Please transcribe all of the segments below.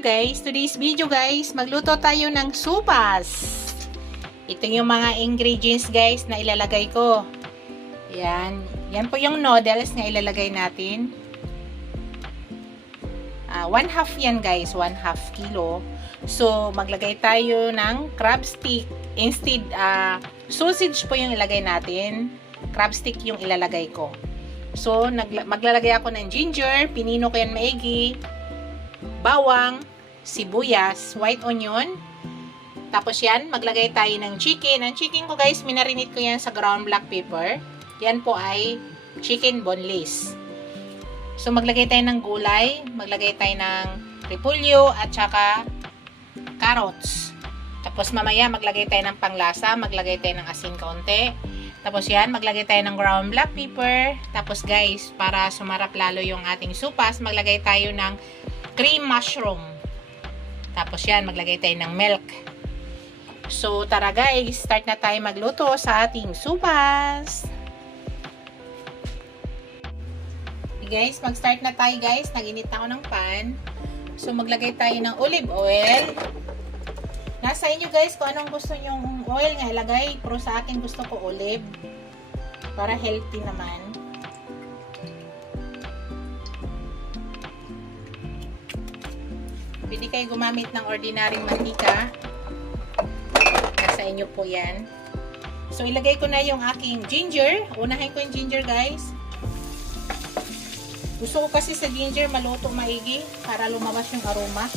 guys, today's video guys, magluto tayo ng supas. Ito yung mga ingredients guys na ilalagay ko. Yan po yung noodles na ilalagay natin. 1/2 yan guys, 1/2 kilo. So maglagay tayo ng crab stick. Instead, sausage po yung ilagay natin. Crab stick yung ilalagay ko. So maglalagay ako ng ginger, pinino ko yan maigi, bawang, sibuyas, white onion. Tapos yan, maglagay tayo ng chicken. Ang chicken ko guys, minarinate ko yan sa ground black pepper. Yan po ay chicken boneless. So maglagay tayo ng gulay, maglagay tayo ng repolyo at saka carrots. Tapos mamaya maglagay tayo ng panglasa, maglagay tayo ng asin kaunti. Tapos yan, maglagay tayo ng ground black pepper. Tapos guys, para sumarap lalo yung ating supas, maglagay tayo ng cream mushroom. Tapos yan, maglagay tayo ng milk. So tara guys, start na tayo magluto sa ating supas. Okay guys, mag-start na tayo guys. Nag-init na ako ng pan. So maglagay tayo ng olive oil. Nasa inyo guys kung anong gusto nyong oil nga ilagay. Pero sa akin gusto ko olive. Para healthy naman. Pwede kayo gumamit ng ordinaryong mantika. Nasa inyo po yan. So, ilagay ko na yung aking ginger. Unahin ko yung ginger, guys. Gusto ko kasi sa ginger maluto maigi para lumabas yung aroma.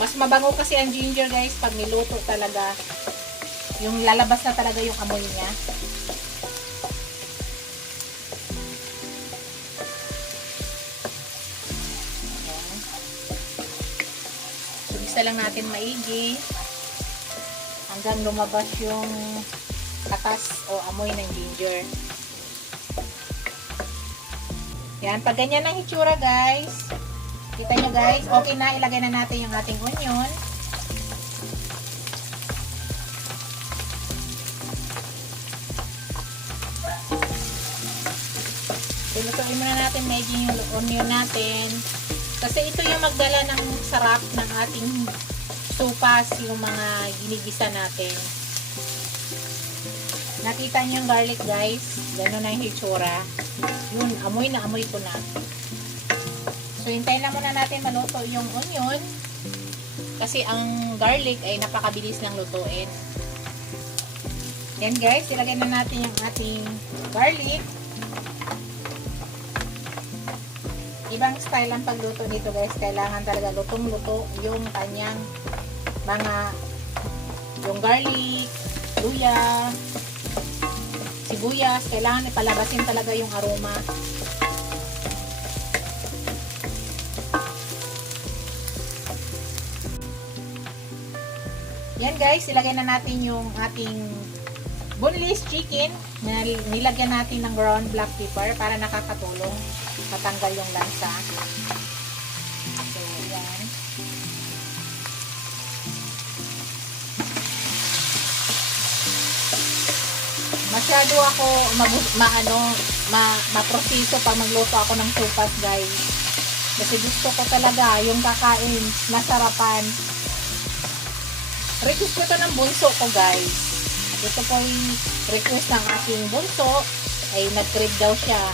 Mas mabango kasi ang ginger, guys, pag niluto talaga. Yung lalabas na talaga yung amoy niya. Isa lang natin maigi hanggang lumabas yung katas o amoy ng ginger. Yan, pag ganyan ang hitsura guys, kita nyo guys, okay na, ilagay na natin yung ating onion. Lutuin muna natin maigi yung onion natin. Kasi ito yung magdala ng sarap ng ating supas, yung mga ginigisa natin. Nakita niyo yung garlic guys? Gano'n na yung hitsura. Yun, amoy na amoy ko na. So, hintayin lang muna natin maluto yung onion. Kasi ang garlic ay napakabilis lang lutuin. Yan guys, ilagay na natin yung ating garlic. Ibang style ang pagluto dito guys. Kailangan talaga lutong-luto yung kanyang mga yung garlic, luya, sibuyas. Kailangan ipalabasin talaga yung aroma. Yan guys, ilagay na natin yung ating boneless chicken na nilagyan natin ng ground black pepper para nakakatulong matanggal yung lansa. So, yan. Masyado ako maproseso pag magluto ako ng supas guys. Kasi gusto ko talaga yung kakain na sarapan. Request ko ito ng bunso ko guys. Ito po yung request ng aking bunso. Ay nag-crave daw siya.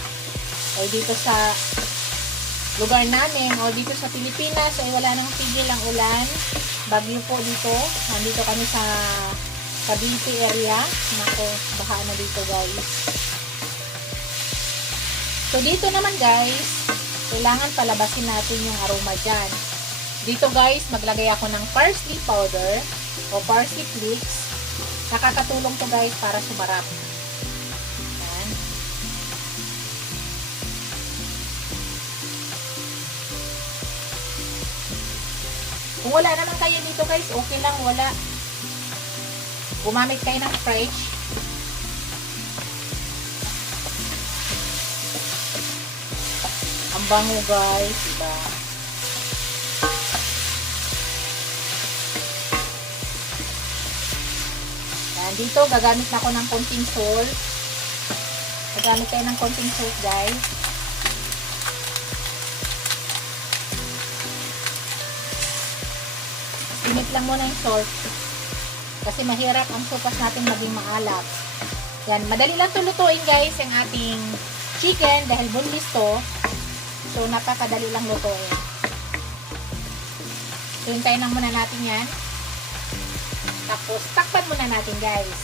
O dito sa lugar namin o dito sa Pilipinas ay wala nang tigil ang ulan. Bagyo po dito. Nandito kami sa Cavite area. Nako, baha na dito guys. So dito naman guys, kailangan palabasin natin yung aroma dyan. Dito guys, maglagay ako ng parsley powder o parsley flakes. Nakakatulong to guys para sumarap. Yan. Kung wala naman kayo dito guys, okay lang, wala. Gumamit kayo ng fresh. Ang bango guys, diba? Yan, dito gagamit na ako ng konting salt. Gamit tayo ng konting salt, guys. Limit lang muna yung salt. Kasi mahirap ang sopas natin maging maalat. Yan, madali lang ito lutuin, guys, yung ating chicken dahil boneless to. So, napakadali lang lutuin. So, hintayin lang muna natin yan. Tapos, takpan muna natin, guys.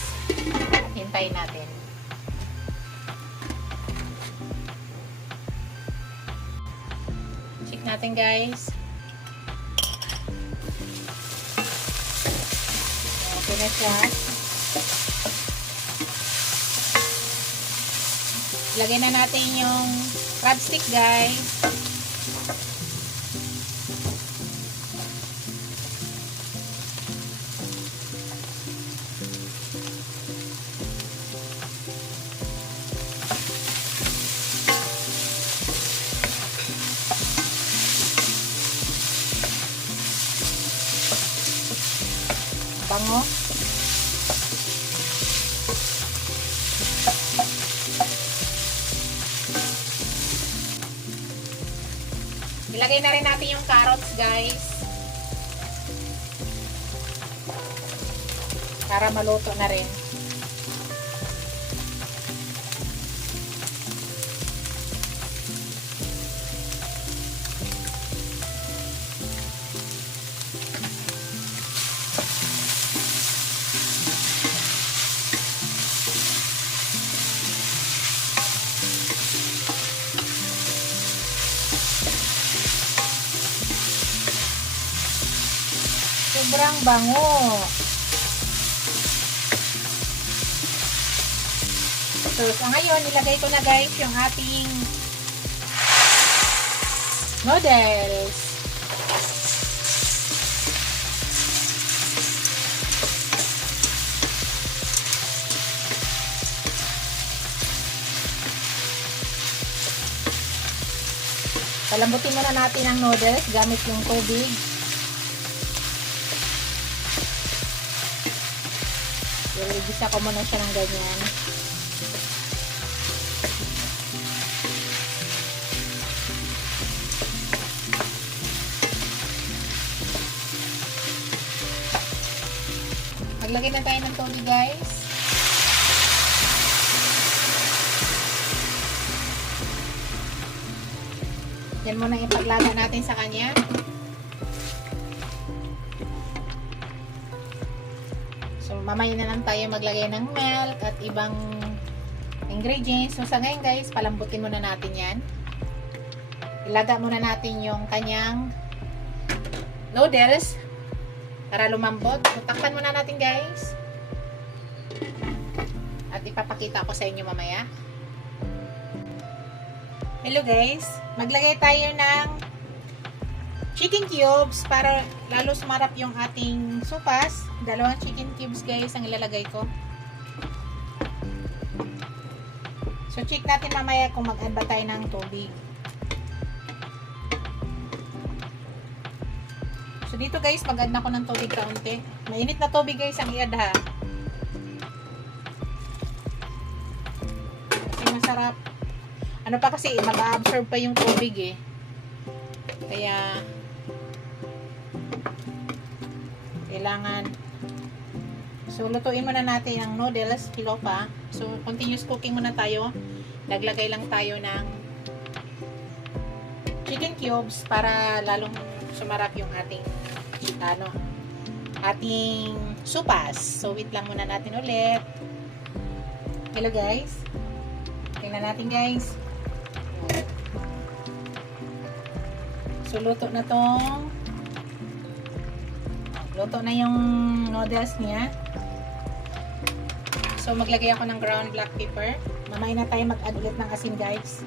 At hintayin natin. Check natin, guys. Okay na siya. Lagay na natin yung crab stick, guys. Bango. Ilagay na rin natin yung carrots, guys. Para maluto na rin. Sobrang bango. So, ngayon, nilagay ko na, guys, yung ating noodles. Palambutin muna natin ang noodles gamit yung tubig. Igisa ko muna siya ng ganyan. Maglagay na tayo ng tubig, guys. Yan muna ipaglaga natin sa kanya. So, mamaya na lang tayo maglagay ng milk at ibang ingredients. So, sa ngayon, guys, palambutin muna natin yan. Ilaga muna natin yung kanyang noodles para lumambot. So, takpan muna natin, guys. At ipapakita ko sa inyo mamaya. Hello, guys. Maglagay tayo ng chicken cubes para lalo sumarap yung ating sopas. 2 chicken cubes, guys, ang ilalagay ko. So, check natin mamaya kung mag-add ba tayo ng tubig. So, dito, guys, mag-add na ako ng tubig kaunti. Mainit na tubig, guys, ang i-add, ha. Kasi masarap. Ano pa kasi, mag-absorb pa yung tubig, eh. Kaya, kailangan. So, lutuin muna natin ang noodles, kilo pa. So, continuous cooking muna tayo. Naglagay lang tayo ng chicken cubes para lalong sumarap yung ating ating sopas. So, wait lang muna natin ulit. Hello, guys. Tingnan natin, guys. So, luto na yung noodles niya. So, maglagay ako ng ground black pepper. Mamaya na tayo mag-add ulit ng asin, guys.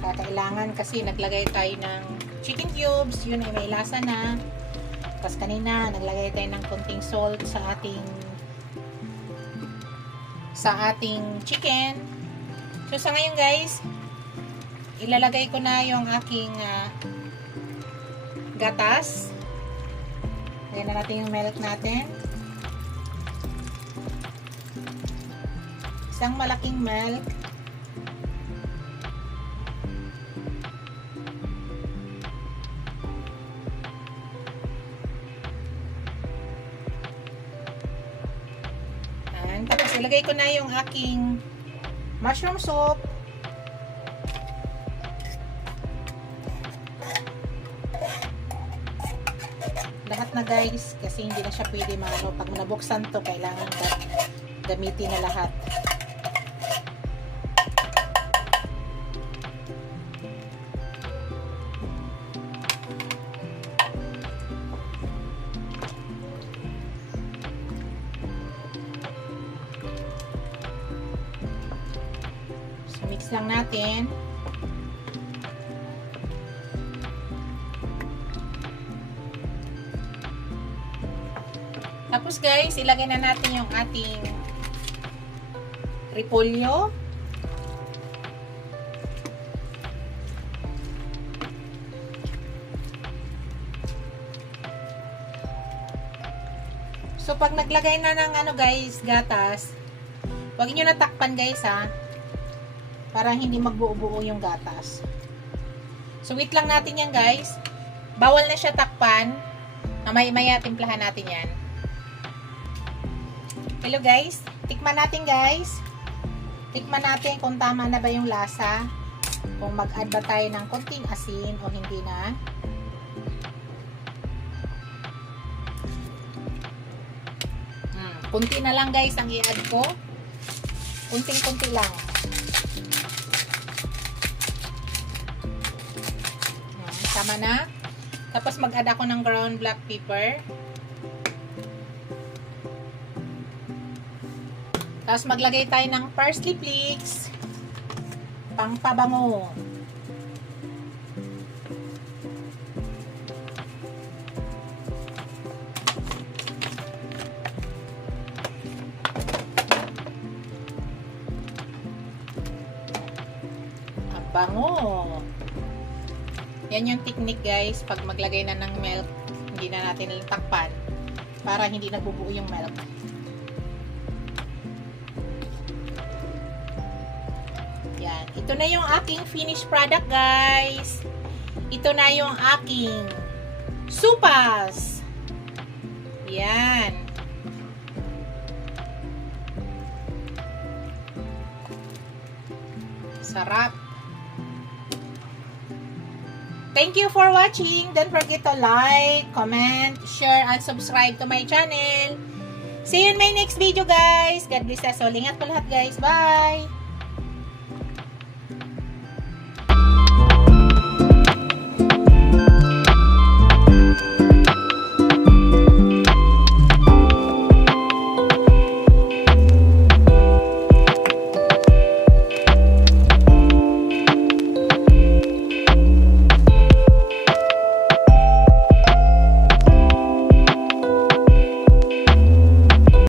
Kailangan kasi naglagay tayo ng chicken cubes. Yun ay may lasa na. Tapos kanina, naglagay tayo ng konting salt sa ating chicken. So, sa ngayon, guys, ilalagay ko na yung aking gatas. Lagyan na natin yung milk natin. Isang malaking milk. Tapos ilagay ko na yung aking mushroom soup. Lahat na guys, kasi hindi na siya pwede maano. Pag nabuksan to, kailangan gamitin na lahat. So mix lang natin. Tapos guys, ilagay na natin yung ating repolyo. So pag naglagay na ng ano guys, gatas, huwag niyo natakpan guys ha. Para hindi magbuo-buo yung gatas. So wait lang natin yan guys. Bawal na siya takpan. Mamaya timplahan natin yan. Hello guys, tikman natin guys. Tikman natin kung tama na ba yung lasa. Kung mag-add ba tayo ng konting asin o hindi na. Kunti na lang guys ang i-add ko. Kunting-kunti lang. Tama na. Tapos mag-add ako ng ground black pepper. Tapos maglagay tayo ng parsley flakes. Pangpabango. Ang bango. Yan yung technique guys. Pag maglagay na ng milk, hindi na natin takpan para hindi nagbubuo yung milk. Yan. Ito na yung aking finished product, guys. Ito na yung aking sopas. Yan. Sarap. Thank you for watching. Don't forget to like, comment, share, and subscribe to my channel. See you in my next video, guys. God bless us all. Ingat po lahat, guys. Bye!